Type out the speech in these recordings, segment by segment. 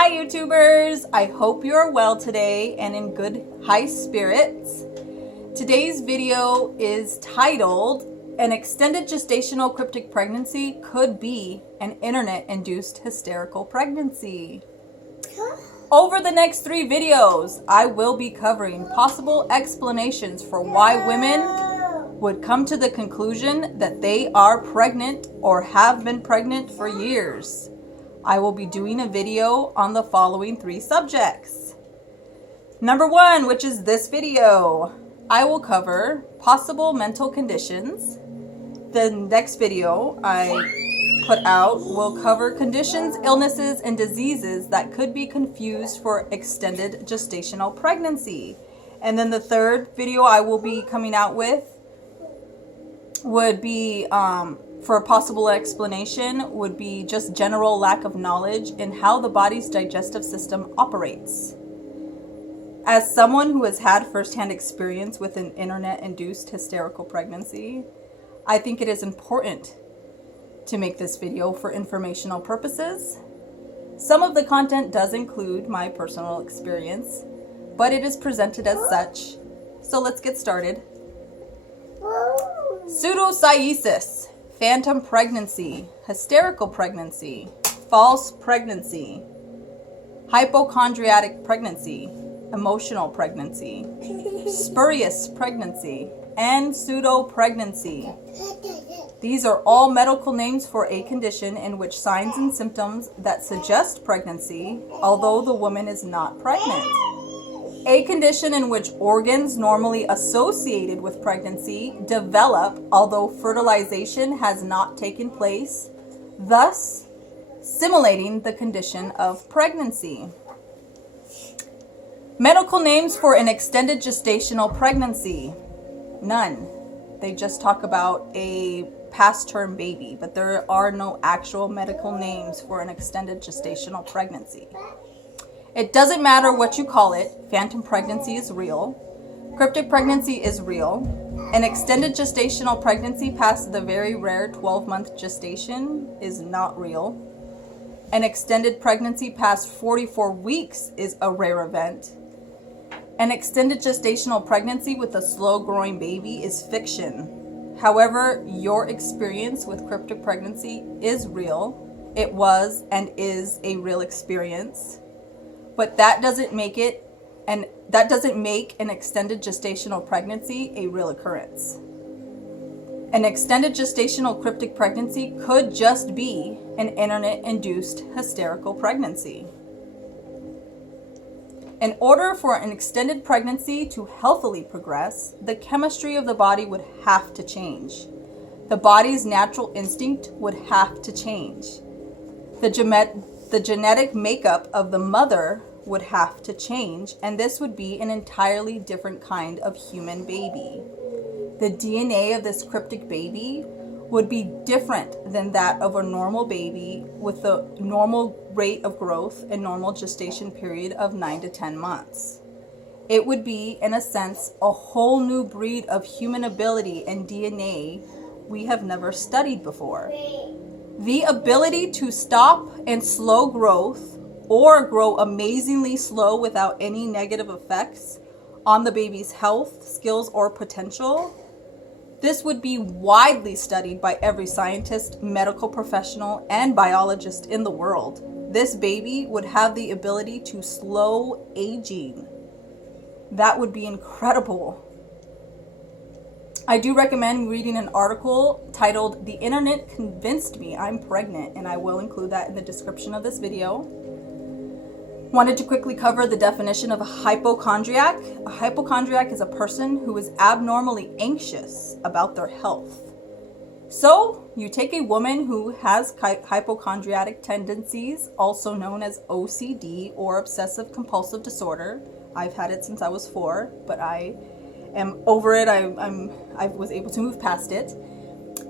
Hi YouTubers, I hope you are well today and in good high spirits. Today's video is titled, An Extended Gestational Cryptic Pregnancy Could Be an Internet-Induced Hysterical Pregnancy. Over the next 3 videos, I will be covering possible explanations for why women would come to the conclusion that they are pregnant or have been pregnant for years. I will be doing a video on the following 3 subjects. Number 1, which is this video, I will cover possible mental conditions. The next video I put out will cover conditions, illnesses, and diseases that could be confused for extended gestational pregnancy. And then the third video I will be coming out with would be for a possible explanation would be just general lack of knowledge in how the body's digestive system operates. As someone who has had firsthand experience with an internet-induced hysterical pregnancy, I think it is important to make this video for informational purposes. Some of the content does include my personal experience, but it is presented as such. So let's get started. Psuedocyesis, phantom pregnancy, hysterical pregnancy, false pregnancy, hypochondriac pregnancy, emotional pregnancy, spurious pregnancy, and pseudo pregnancy. These are all medical names for a condition in which signs and symptoms that suggest pregnancy, although the woman is not pregnant. A condition in which organs normally associated with pregnancy develop, although fertilization has not taken place, thus simulating the condition of pregnancy. Medical names for an extended gestational pregnancy. None. They just talk about a past-term baby, but there are no actual medical names for an extended gestational pregnancy. It doesn't matter what you call it, phantom pregnancy is real, cryptic pregnancy is real, an extended gestational pregnancy past the very rare 12-month gestation is not real, an extended pregnancy past 44 weeks is a rare event, an extended gestational pregnancy with a slow-growing baby is fiction. However, your experience with cryptic pregnancy is real. It was and is a real experience. But that doesn't make an extended gestational pregnancy a real occurrence. An extended gestational cryptic pregnancy could just be an internet-induced hysterical pregnancy. In order for an extended pregnancy to healthily progress, the chemistry of the body would have to change. The body's natural instinct would have to change. The genetic makeup of the mother would have to change, and this would be an entirely different kind of human baby. The DNA of this cryptic baby would be different than that of a normal baby with the normal rate of growth and normal gestation period of 9 to 10 months. It would be, in a sense, a whole new breed of human ability and DNA we have never studied before. The ability to stop and slow growth or grow amazingly slow without any negative effects on the baby's health, skills, or potential. This would be widely studied by every scientist, medical professional, and biologist in the world. This baby would have the ability to slow aging. That would be incredible. I do recommend reading an article titled "The Internet Convinced Me I'm Pregnant," and I will include that in the description of this video. Wanted to quickly cover the definition of a hypochondriac. A hypochondriac is a person who is abnormally anxious about their health. So, you take a woman who has hypochondriac tendencies, also known as OCD or obsessive compulsive disorder. I've had it since I was 4, but I am over it. I was able to move past it.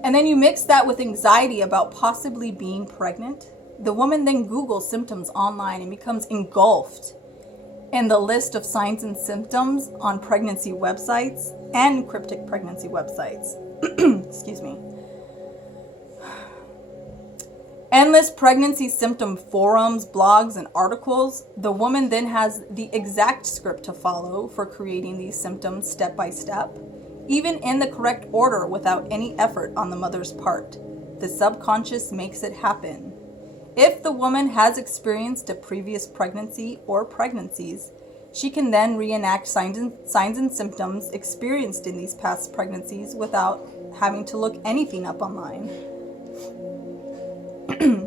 And then you mix that with anxiety about possibly being pregnant. The woman then Googles symptoms online and becomes engulfed in the list of signs and symptoms on pregnancy websites and cryptic pregnancy websites. Excuse me. endless pregnancy symptom forums, blogs, and articles, the woman then has the exact script to follow for creating these symptoms step by step, even in the correct order without any effort on the mother's part. The subconscious makes it happen. If the woman has experienced a previous pregnancy or pregnancies, she can then reenact signs and symptoms experienced in these past pregnancies without having to look anything up online.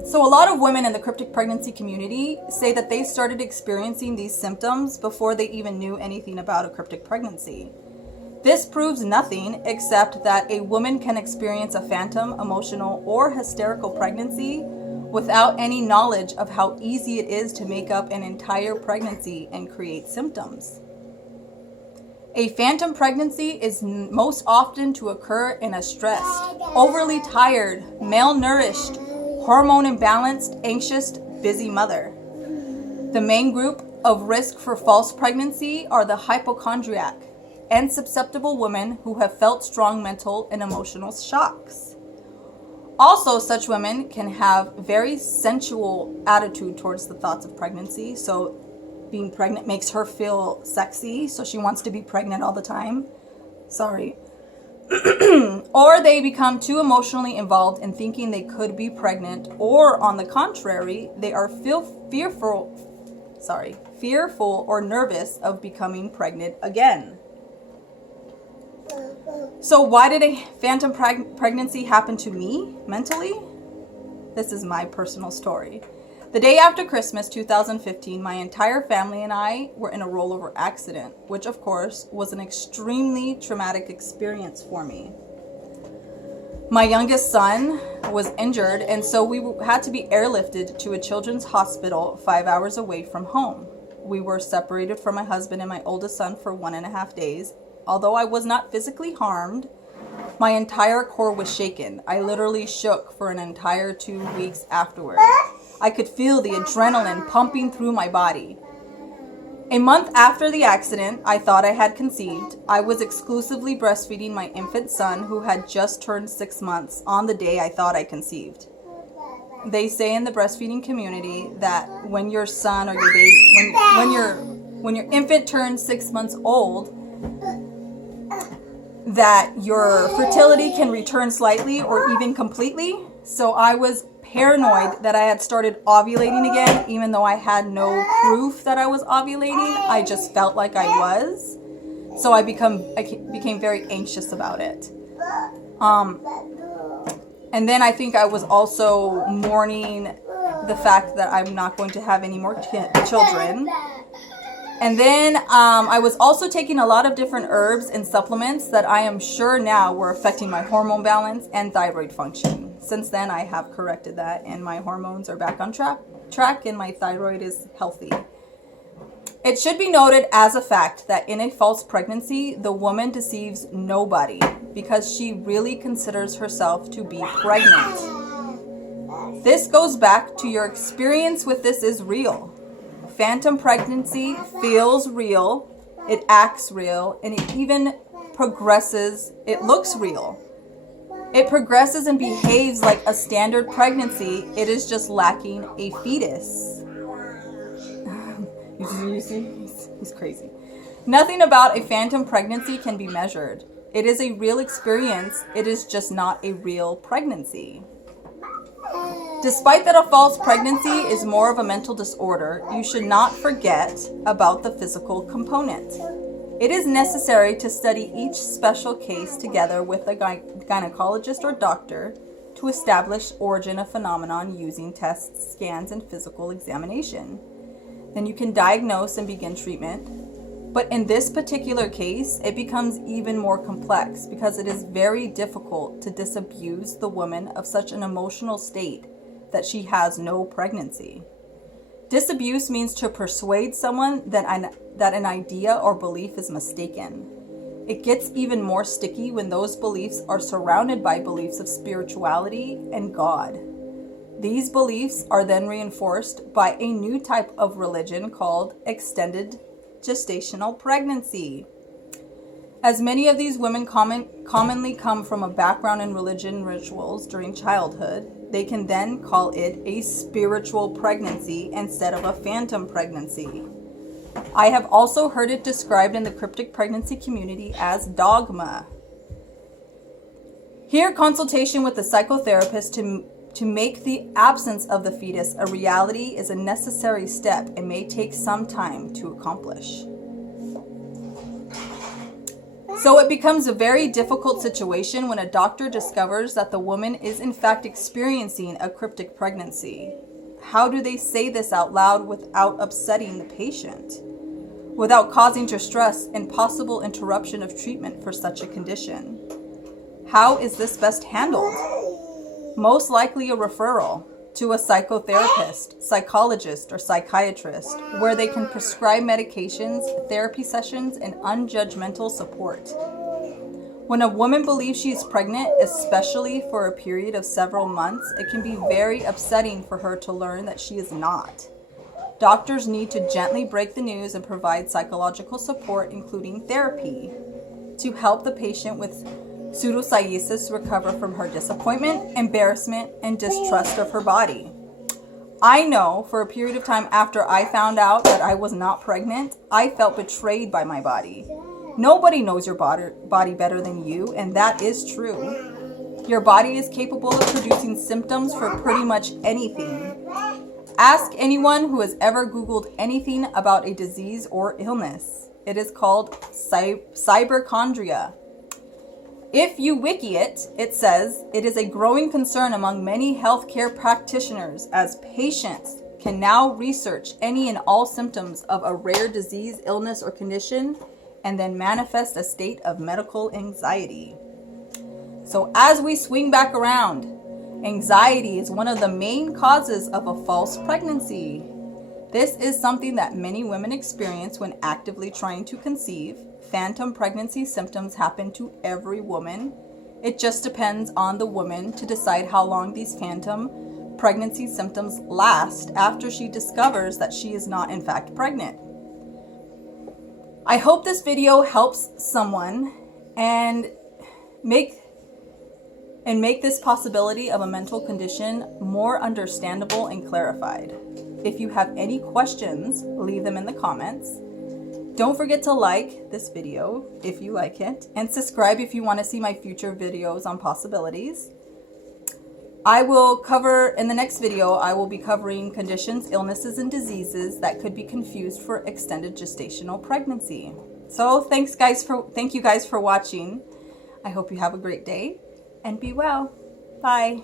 So a lot of women in the cryptic pregnancy community say that they started experiencing these symptoms before they even knew anything about a cryptic pregnancy. This proves nothing except that a woman can experience a phantom, emotional, or hysterical pregnancy without any knowledge of how easy it is to make up an entire pregnancy and create symptoms. A phantom pregnancy is most often to occur in a stressed, overly tired, malnourished, hormone imbalanced, anxious, busy mother. The main group of risk for false pregnancy are the hypochondriac and susceptible women who have felt strong mental and emotional shocks. Also, such women can have very sensual attitude towards the thoughts of pregnancy. So being pregnant makes her feel sexy, so she wants to be pregnant all the time. Sorry. Or they become too emotionally involved in thinking they could be pregnant, or on the contrary, they are fearful or nervous of becoming pregnant again. So why did a phantom pregnancy happen to me mentally? This is my personal story. The day after Christmas 2015, my entire family and I were in a rollover accident, which of course was an extremely traumatic experience for me. My youngest son was injured, and so we had to be airlifted to a children's hospital 5 hours away from home. We were separated from my husband and my oldest son for 1.5 days. Although I was not physically harmed, my entire core was shaken. I literally shook for an entire 2 weeks afterward. I could feel the adrenaline pumping through my body. A month after the accident, I thought I had conceived. I was exclusively breastfeeding my infant son, who had just turned 6 months, on the day I thought I conceived. They say in the breastfeeding community that when your son or your baby, when your infant turns 6 months old, that your fertility can return slightly or even completely. So I was paranoid that I had started ovulating again, even though I had no proof that I was ovulating. I just felt like I was. So I became very anxious about it. And then I think I was also mourning the fact that I'm not going to have any more children. And then I was also taking a lot of different herbs and supplements that I am sure now were affecting my hormone balance and thyroid function. Since then, I have corrected that, and my hormones are back on track, and my thyroid is healthy. It should be noted as a fact that in a false pregnancy, the woman deceives nobody because she really considers herself to be pregnant. This goes back to your experience with this is real. Phantom pregnancy feels real, it acts real, and it even progresses, it looks real. It progresses and behaves like a standard pregnancy. It is just lacking a fetus. You see? He's crazy. Nothing about a phantom pregnancy can be measured. It is a real experience. It is just not a real pregnancy. Despite that a false pregnancy is more of a mental disorder, you should not forget about the physical component. It is necessary to study each special case together with a gynecologist or doctor to establish origin of phenomenon using tests, scans, and physical examination. Then you can diagnose and begin treatment. But in this particular case, it becomes even more complex because it is very difficult to disabuse the woman of such an emotional state that she has no pregnancy. Disabuse means to persuade someone that an idea or belief is mistaken. It gets even more sticky when those beliefs are surrounded by beliefs of spirituality and God. These beliefs are then reinforced by a new type of religion called extended gestational pregnancy. As many of these women commonly come from a background in religion rituals during childhood, They can then call it a spiritual pregnancy instead of a phantom pregnancy. I have also heard it described in the cryptic pregnancy community as dogma. Here, consultation with the psychotherapist to make the absence of the fetus a reality is a necessary step and may take some time to accomplish. So it becomes a very difficult situation when a doctor discovers that the woman is in fact experiencing a cryptic pregnancy. How do they say this out loud without upsetting the patient, without causing distress and possible interruption of treatment for such a condition? How is this best handled? Most likely a referral to a psychotherapist, psychologist, or psychiatrist, where they can prescribe medications, therapy sessions, and unjudgmental support. When a woman believes she is pregnant, especially for a period of several months, it can be very upsetting for her to learn that she is not. Doctors need to gently break the news and provide psychological support, including therapy, to help the patient with Psuedocyesis recover from her disappointment, embarrassment, and distrust of her body. I know for a period of time after I found out that I was not pregnant, I felt betrayed by my body. Nobody knows your body better than you, and that is true. Your body is capable of producing symptoms for pretty much anything. Ask anyone who has ever Googled anything about a disease or illness. It is called cyberchondria. If you wiki it, it says it is a growing concern among many healthcare practitioners as patients can now research any and all symptoms of a rare disease, illness, or condition and then manifest a state of medical anxiety. So as we swing back around, anxiety is one of the main causes of a false pregnancy. This is something that many women experience when actively trying to conceive. Phantom pregnancy symptoms happen to every woman. It just depends on the woman to decide how long these phantom pregnancy symptoms last after she discovers that she is not in fact pregnant. I hope this video helps someone and make this possibility of a mental condition more understandable and clarified. If you have any questions, leave them in the comments. Don't forget to like this video if you like it, and subscribe if you want to see my future videos on possibilities. In the next video, I will be covering conditions, illnesses, and diseases that could be confused for extended gestational pregnancy. So thank you guys for watching. I hope you have a great day and be well. Bye.